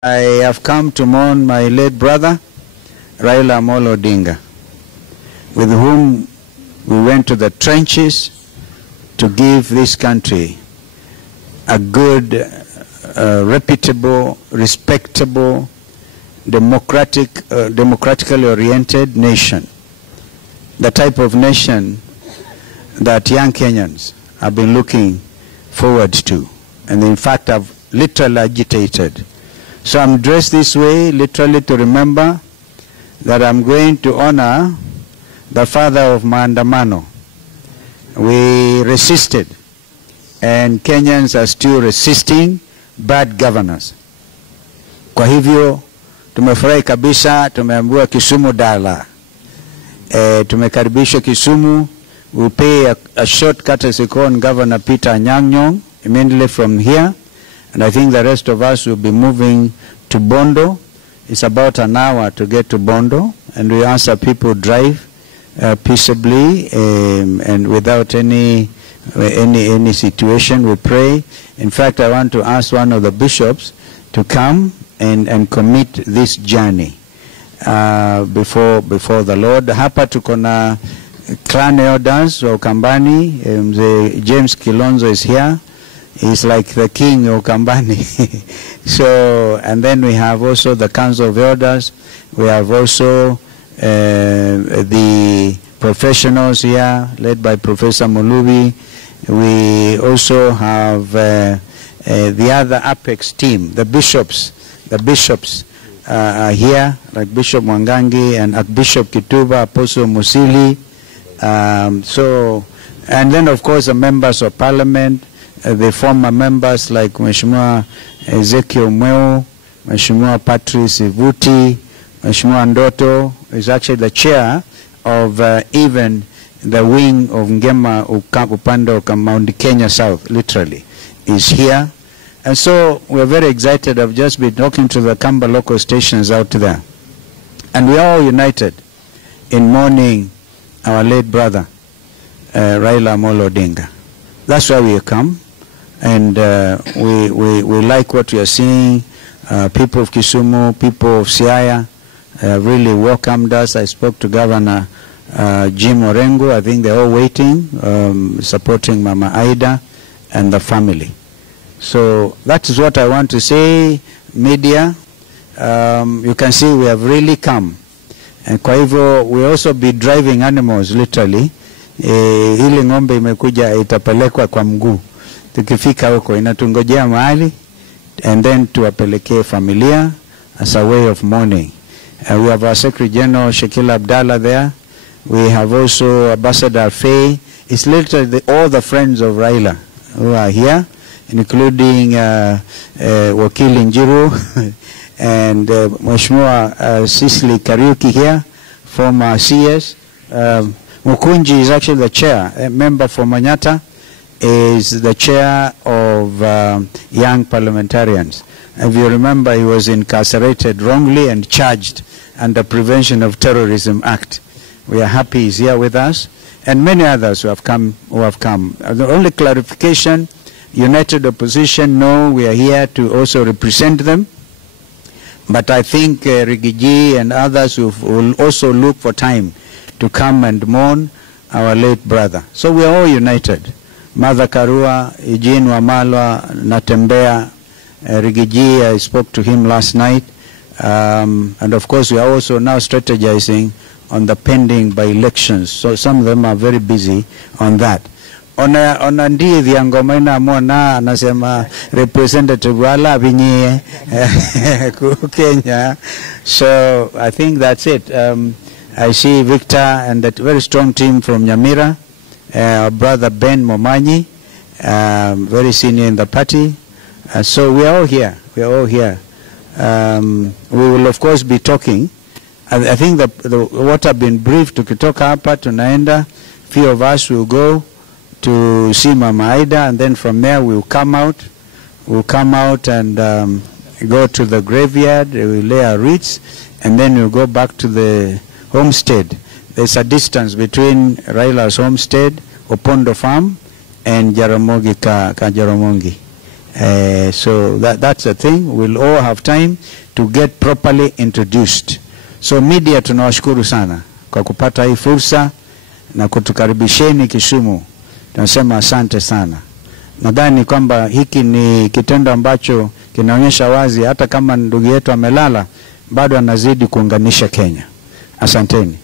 I have come to mourn my late brother, Raila Amolo Odinga, with whom we went to the trenches to give this country a good, reputable, respectable, democratically oriented nation. The type of nation that young Kenyans have been looking forward to, and in fact have literally agitated. So I'm dressed this way literally to remember that I'm going to honor the father of maandamano. We resisted, and Kenyans are still resisting bad governors. Kwa hivyo tumefurahi kabisa, tumeambiwa Kisumu dala. Tumekaribishwa Kisumu. We'll pay a short courtesy call on Governor Peter Anyang' Nyong'o immediately from here. And I think the rest of us will be moving to Bondo. It's about an hour to get to Bondo. And we ask that people drive peaceably and without any situation. We pray. In fact, I want to ask one of the bishops to come and commit this journey before the Lord. Hapa tuko na clan elders wa Ukambani. James Kilonzo is here. He's like the king of Ukambani. So, and then we have also the Council of Elders. We have also the professionals here, led by Professor Mulubi. We also have the other Apex team, the bishops. The bishops are here, like Bishop Mwangangi and Archbishop Kituba, Apostle Musili. And then of course the members of parliament, the former members like Mheshimiwa Ezekiel Mweo, Mheshimiwa Patrice Ivuti, Mheshimiwa Ndoto is actually the chair of even the wing of Ngema upande wa Mount Kenya South, literally, is here. And so we're very excited. I've just been talking to the Kamba local stations out there. And we are all united in mourning our late brother, Raila Amolo Odinga. That's why we come. And we like what we are seeing. People of Kisumu, people of Siaya really welcomed us. I spoke to Governor Jim Orengo. I think they're all waiting, supporting Mama Aida and the family. So that is what I want to say. Media, you can see we have really come. And kwa hivyo we also be driving animals literally. Hili ngombe imekuja itapelekwa kwa mguu. Tukifika huko inatungojea mahali and then tuwapelekee familia as a way of mourning. We have our Secretary General Shekila Abdallah there. We have also Ambassador Faye. It's literally all the friends of Raila who are here, including Wakili Njiru and Mheshimiwa Cicely Kariuki here, former CS. Mukunji is actually the chair, a member for Manyata, is the chair of young parliamentarians. If you remember, he was incarcerated wrongly and charged under Prevention of Terrorism Act. We are happy he's here with us, and many others who have come. The only clarification, United Opposition, no, we are here to also represent them. But I think Rigiji and others will also look for time to come and mourn our late brother. So we are all united. Mother Karua, Eugene Wamalwa, Natembea, Rigiji, I spoke to him last night. And of course we are also now strategizing on the pending by-elections. So some of them are very busy on that. Ona ndiye ya ngoma inamwona anasema representative wala vinye Kenya. So I think that's it. I see Victor and that very strong team from Nyamira, our brother Ben Momanyi, very senior in the party. So we are all here. We are all here. We will of course be talking. I think what I've been briefed, tukitoka hapa tunaenda, few of us will go to see Mama Aida, and then from there we'll come out. We'll come out and go to the graveyard. We'll lay our wreaths, and then we'll go back to the homestead. There's a distance between Raila's homestead, Opondo Farm, and Jaramogi Jaramogi. So that's the thing. We'll all have time to get properly introduced. So media tunawashukuru sana kwa kupata hii fursa na kutukaribisheni Kisumu. Tunasema asante sana. Nadhani kwamba hiki ni kitendo ambacho kinaonyesha wazi hata kama ndugu yetu amelala bado anazidi kuunganisha Kenya. Asanteni.